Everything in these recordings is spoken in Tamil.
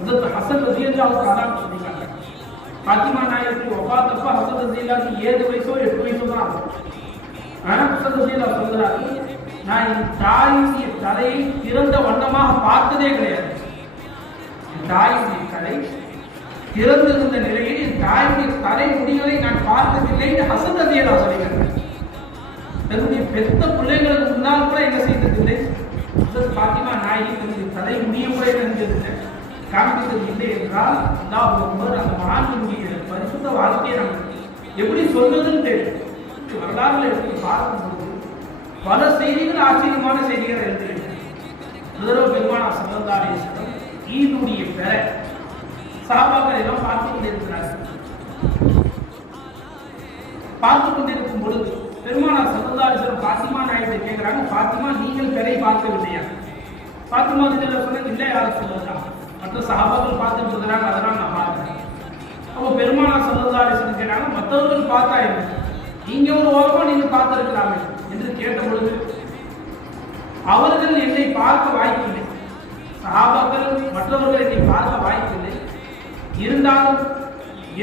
ஹஸரத் ஹஸன் ரலியல்லாஹு தஆலா சொல்லிருக்காங்க, ஃபாத்திமா நாயகி வஃபாத்தப்ப ஹஸன் ரலியல்லாஹு 7 வயசோ 8 வயசோ தான் ஆகும். ஹஸன் ரலியல்லாஹு சொல்றாரு, நான் என் தாயுடைய தலையை திறந்த வண்ணமாக பார்த்ததே கிடையாது. என் தாயுடைய தலை திறந்திருந்த நிலையில் என் தாயுடைய தலை முடிகளை நான் பார்த்ததில்லை என்று ஹஸன் ரலியல்லாஹு சொல்லியிருக்காங்க. தன்னுடைய பெத்த பிள்ளைகளுக்கு முன்னால் கூட என்ன செய்ததில்லை, ஃபாத்திமா நாயகி தன்னுடைய தலை முடிய கூட நினைஞ்சதில்லை, காண்பித்தது இல்லை என்றால் அல்லாஹ் அக்பர். அந்த மகான்களுடைய பரிசுத்த வாழ்க்கையை நமக்கு எப்படி சொல்வதுன்னு தெரியும். வரலாறுல எடுத்து பார்க்கும்போது பல செய்திகள் ஆச்சரியமான செய்திகள் எழுதுகிறேன். முதல்வர் பெருமானார் ஸல்லல்லாஹு அலைஹி வஸல்லம் ஈதுடைய பெற சஹாபாக்கள் எல்லாம் பார்த்துக் கொண்டிருக்கிறார்கள். பார்த்துக் கொண்டிருக்கும் பொழுது பெருமானார் ஸல்லல்லாஹு அலைஹி வஸல்லம் ஃபாத்திமா நாயகத்தை கேட்கிறாங்க, ஃபாத்திமா நீங்கள் பெறை பார்க்கவில்லையா? ஃபாத்திமா சொன்னது இல்லை, யாரும் சொல்லலாம், மற்ற சஹாபாக்கள் பார்த்துட்டு இருக்கிறாங்க, அதெல்லாம் நான் பார்த்தேன். அப்போ பெருமானார் ஸல்லல்லாஹு அலைஹி வஸல்லம் கேட்டாங்க, மற்றவர்கள் பார்த்தா என்ன, நீங்க ஒரு ஓரமா நீங்க பார்த்திருக்கலாமே என்று கேட்ட பொழுது அவர்கள் என்னை பார்க்க வாய்ப்பில்லை, சஹாபாக்கள் மற்றவர்கள் என்னை பார்க்க வாய்ப்பில்லை, இருந்தாலும்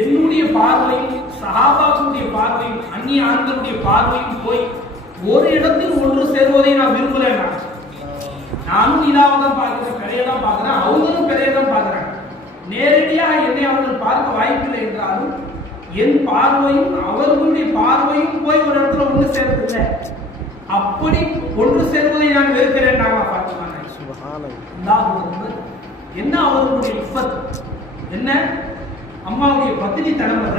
என்னுடைய பார்வையும் சஹாபாக்களுடைய பார்வையும் அந்நிய ஆண்களுடைய பார்வையும் போய் ஒரு இடத்தில் ஒன்று சேர்வதை நான் விரும்பல. நானும் நிலாவை தான் பார்க்கிறேன், பெறையை தான் பார்க்கிறேன், அவங்களும் பெறையை தான் பார்க்கிறாங்க. நேரடியாக என்னை அவர்கள் பார்க்க வாய்ப்பில்லை என்றாலும் என் பார்வையும் அவர்களுடைய பார்வையும் போய் ஒரு இடத்துல ஒன்று சேர்வதில்லை. அப்படி ஒன்று சேர்வதை நான் வெறுக்கிறேன். நான் பார்க்கலாம் என்ன அவர்களுடைய இஃபத் என்ன, அம்மாவுடைய பத்தினி தலைமை.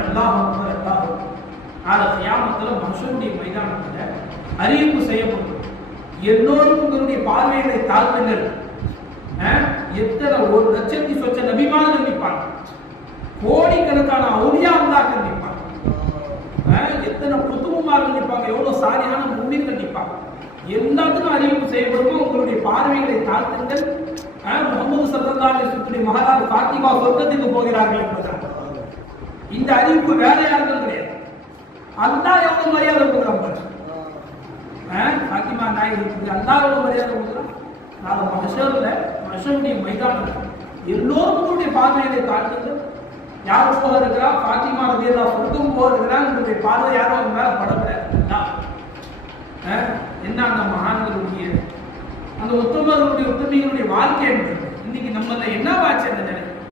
நாளை கியாமத்துல மனுஷனுடைய மைதானத்துல அறிவிப்பு செய்யப்படும், எல்லோரும் உங்களுடைய பார்வைகளை தாழ்த்துங்கள். எத்தனை 1 லட்சத்தி சொச்ச நபிமார்கள் நிற்பாங்க, கோடிக்கணக்கான அவுலியா அல்லாஹ்கள் நிற்பாங்க, எத்தனை குத்துபுமார்கள் நிற்பாங்க, எவ்வளவு சாலியான முஃமின்கள் நிற்பாங்க. எல்லாத்துக்கும் அறிவிப்பு செய்யப்படுமோ உங்களுடைய பார்வைகளை தாழ்த்துங்கள். முஹம்மது ஸல்லல்லாஹு அலைஹி வஸல்லம் மகளார் ஃபாத்திமா சொர்க்கத்துக்கு போகிறார்கள் என்பதாக இந்த அறிவிப்பு வேற யாரும் கிடையாது. அல்லாஹ் எவ்வளவு மரியாதை கொடுக்குறாங்க, ஃபாத்திமா நாயகிக்கு அல்லாஹ் எவ்வளவு மரியாதை கொடுக்குறான். நாளை மஹ்ஷருடைய மைதானத்தில் எல்லோரும் உங்களுடைய பார்வைகளை தாழ்த்துங்கள். யார் போக இருக்கிறா, ஃபாத்திமா ரலியல்லாஹு சொர்க்கம் போக இருக்கிறாங்க, உங்களுடைய பார்வை யாரும் அவங்க மேல படக்கூடாது. என்ன அந்த மகான்களுடைய அந்த உத்தமர்களுடைய உத்தமிகளுடைய வாழ்க்கை என்பது இன்னைக்கு நம்மள என்ன வாட்சி அந்த நிலை.